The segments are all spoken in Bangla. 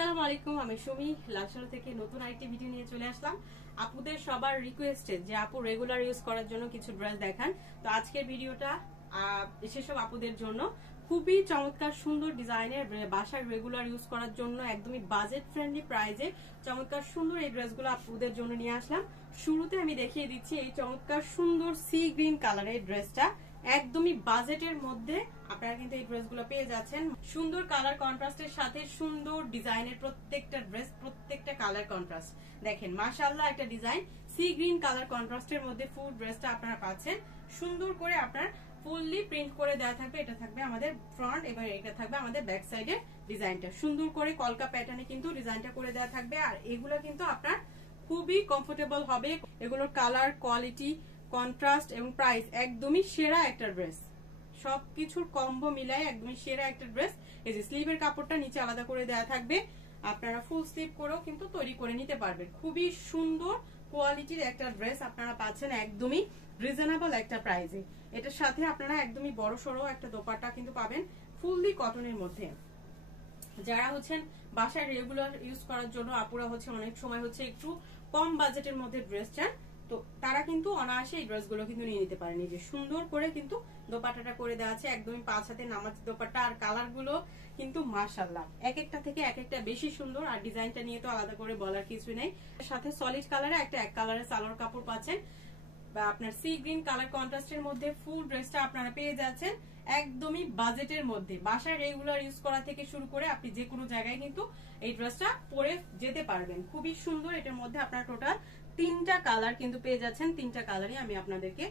আসসালামু আলাইকুম, আমি সুমি লালসাল থেকে নতুন আরেকটি ভিডিও নিয়ে চলে আসলাম। আপুদের সবার রিকোয়েস্টে যে আপু রেগুলার ইউজ করার জন্য কিছু ড্রেস দেখান। তো আজকের ভিডিওটা সেসব আপুদের জন্য খুবই চমৎকার সুন্দর ডিজাইনের বাসায় রেগুলার ইউজ করার জন্য একদমই বাজেট ফ্রেন্ডলি প্রাইজে চমৎকার সুন্দর এই ড্রেসগুলো আপুদের জন্য নিয়ে আসলাম। শুরুতে আমি দেখিয়ে দিচ্ছি এই চমৎকার সুন্দর সি গ্রিন কালারের ড্রেসটা, একদমই বাজেটের মধ্যে আপনারা কিন্তু এই ড্রেসগুলো পেয়ে যাচ্ছেন। সুন্দর কালার কন্ট্রাস্টের সাথে সুন্দর ডিজাইনের প্রত্যেকটা ড্রেস, প্রত্যেকটা কালার কন্ট্রাস্ট দেখেন মাশাআল্লাহ একটা ডিজাইন সি গ্রিন কালার কন্ট্রাস্টের মধ্যে ফুল ড্রেসটা আপনারা পাচ্ছেন। সুন্দর করে আপনার ফুললি প্রিন্ট করে দেওয়া থাকবে। এটা থাকবে আমাদের ফ্রন্ট, এবার এটা থাকবে আমাদের ব্যাক সাইডের ডিজাইনটা। সুন্দর করে কলকা প্যাটার্নে কিন্তু ডিজাইনটা করে দেওয়া থাকবে। আর এগুলো কিন্তু আপনার খুবই কমফোর্টেবল হবে। এগুলোর কালার, কোয়ালিটি, কন্ট্রাস্ট এবং প্রাইস একদমই সেরা একটা ড্রেস। সবকিছুর কম্বো মিলাই একদমই সেরা একটা ড্রেস। এই যে স্লিভের কাপড়টা নিচে আলাদা করে দেওয়া থাকবে, আপনারা ফুল স্লিভ করেও কিন্তু তৈরি করে নিতে পারবেন। খুবই সুন্দর কোয়ালিটির একটা ড্রেস আপনারা পাচ্ছেন একদমই রিজনেবল একটা প্রাইসে। এটার সাথে আপনারা একদমই বড় সড়ো একটা দোপাট্টা কিন্তু পাবেন ফুললি কটনের মধ্যে। যারা হচ্ছেন বাসায় রেগুলার ইউজ করার জন্য আপুরা হচ্ছে অনেক সময় হচ্ছে একটু কম বাজেটের মধ্যে ড্রেস চান, তো তারা কিন্তু অনায়াসে এই ড্রেসগুলো কিন্তু নিয়ে নিতে পারেন। যে সুন্দর করে কিন্তু দোপাট্টাটা করে দেওয়া আছে, একদমই 5 হাতে নামাজি দোপাট্টা। আর কালার গুলো কিন্তু মাশাআল্লাহ এক একটা থেকে এক একটা বেশি সুন্দর। আর ডিজাইনটা নিয়ে তো আলাদা করে বলার কিছু নেই। সাথে সলিড কালারে একটা এক কালারের সালোয়ার কাপড় পাচ্ছেন, বা আপনার সি গ্রিন কালার কন্ট্রাস্টের মধ্যে ফুল ড্রেসটা আপনারা পেয়ে যাচ্ছেন একদমই বাজেটের মধ্যে। বাসায় রেগুলার ইউজ করা থেকে শুরু করে আপনি যে কোনো জায়গায় কিন্তু এই ড্রেসটা পরে যেতে পারবেন। খুবই সুন্দর। এটার মধ্যে আপনার টোটাল 3টা কালার কিন্তু পেয়ে যাচ্ছেন। 3টা কালারই আমি আপনাদেরকে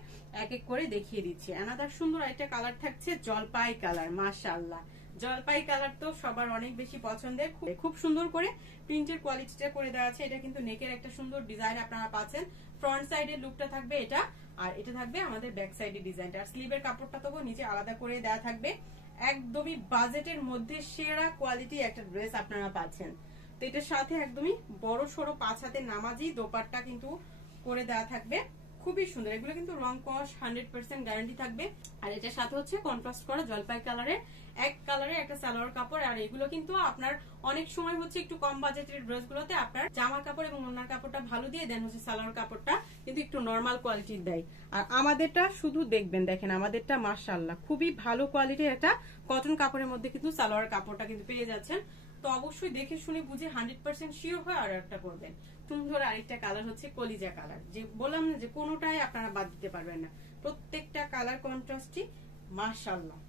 এক এক করে দেখিয়ে দিচ্ছি। আনাদার সুন্দর একটা কালার থাকছে জলপাই কালার। মাশাআল্লাহ, জলপাই কালার তো সবার অনেক বেশি পছন্দের। খুব সুন্দর করে প্রিন্টের কোয়ালিটিটা করে দেওয়া আছে। এটা কিন্তু নেকের একটা সুন্দর ডিজাইন আপনারা পাচ্ছেন। ফ্রন্ট সাইডের লুকটা থাকবে এটা, আর এটা থাকবে আমাদের ব্যাক সাইডের ডিজাইনটা। আর স্লিভের কাপড়টা তো নিচে আলাদা করে দেওয়া থাকবে। একদমই বাজেটের মধ্যে সেরা কোয়ালিটি একটা ড্রেস আপনারা পাচ্ছেন। তো এটার সাথে একদমই বড় সড়ো 5 হাতের নামাজি দোপাট্টা কিন্তু করে দেওয়া থাকবে। খুবই সুন্দর। এগুলো কিন্তু রং কস 100% গ্যারান্টি থাকবে। আর এটার সাথে হচ্ছে কন্ট্রাস্ট করা জলপাই কালারের এক কালারে একটা সালোয়ার কাপড়। আর এগুলো কিন্তু আপনার অনেক সময় হচ্ছে একটু কম বাজেটের ড্রেসগুলোতে আপনার জামা কাপড় এবং ওনার কাপড়টা ভালো দিয়ে দেন, হচ্ছে সালোয়ার কাপড়টা কিন্তু একটু নর্মাল কোয়ালিটির দেয়। আর আমাদেরটা শুধু দেখবেন, দেখেন আমাদেরটা মাশাআল্লাহ খুবই ভালো কোয়ালিটির একটা কটন কাপড়ের মধ্যে কিন্তু সালোয়ার কাপড়টা কিন্তু পেয়ে যাচ্ছেন। তো অবশ্যই দেখে শুনে বুঝে 100% শিওর হয়ে অর্ডার একটা করবেন। সুন্দর আরেকটা কালার হচ্ছে কলিজা কালার। যে বললাম না যে কোনোটাই আপনারা বাদ দিতে পারবেন না, প্রত্যেকটা কালার কন্ট্রাস্টই মাশাআল্লাহ।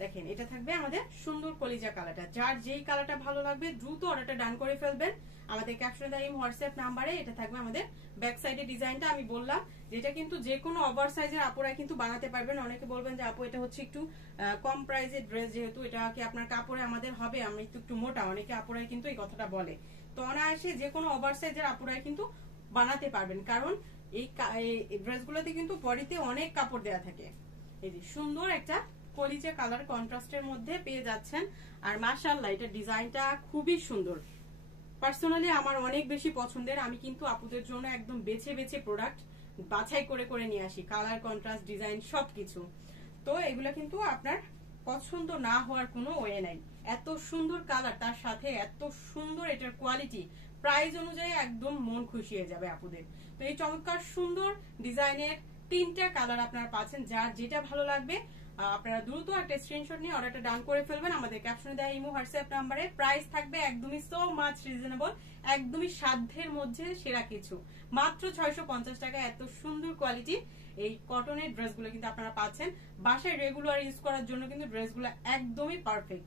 দেখেন এটা থাকবে আমাদের সুন্দর কলিজা কালারটা। যার যেই কালারটা ভালো লাগবে দ্রুত অর্ডারটা ডান করে ফেলবেন আমাদের ক্যাপশনে দেওয়া হোয়াটসঅ্যাপ নাম্বারে। এটা থাকবে আমাদের ব্যাক সাইডের ডিজাইনটা। আমি বললাম যেটা কিন্তু যে কোনো ওভার সাইজের আপুরা কিন্তু বানাতে পারবেন। অনেকে বলবেন যে আপু এটা হচ্ছে একটু কম প্রাইসের ড্রেস, যেহেতু এটা কি আপনার কাপড়ে আমাদের হবে, আমি একটু মোটা, অনেকে আপুরাই কিন্তু এই কথাটা বলে। তো অনায়াসে যে কোনো ওভার সাইজের আপুরাই কিন্তু বানাতে পারবেন, কারণ এই ড্রেসগুলোতে কিন্তু বডিতে অনেক কাপড় দেওয়া থাকে। এই যে সুন্দর একটা কলিজা কালার কন্ট্রাস্টের মধ্যে পেয়ে যাচ্ছেন। আর মাশাআল্লাহ এটা ডিজাইনটা খুবই সুন্দর। পার্সোনালি আমার অনেক বেশি পছন্দের। আমি কিন্তু আপুদের জন্য একদম বেছে বেছে প্রোডাক্ট বাছাই করে করে নিয়ে আসি, কালার, কন্ট্রাস্ট, ডিজাইন সবকিছু। তো এগুলো কিন্তু আপনার পছন্দ না হওয়ার কোনো ওয়ে নাই। এত সুন্দর কালার, তার সাথে এত সুন্দর এটার কোয়ালিটি, প্রাইস অনুযায়ী একদম মন খুশি হয়ে যাবে আপুদের। তো এই চমৎকার সুন্দর ডিজাইনের 3টা কালার আপনারা পাচ্ছেন। যার যেটা ভালো লাগবে আপনারা দ্রুত একটা স্ক্রিনশট নিয়ে অর্ডারটা ডান করে ফেলবেন আমাদের ক্যাপশনে দেওয়া ইমো হোয়াটসঅ্যাপ নাম্বারে। প্রাইস থাকবে একদমই সো মাচ রিজনেবল, একদমই সাধ্যের মধ্যে সেরা কিছু। মাত্র 650 টাকা এত সুন্দর কোয়ালিটি এই কটনের ড্রেসগুলো কিন্তু আপনারা পাচ্ছেন। বাসায় রেগুলার ইউজ করার জন্য কিন্তু ড্রেসগুলো একদমই পারফেক্ট।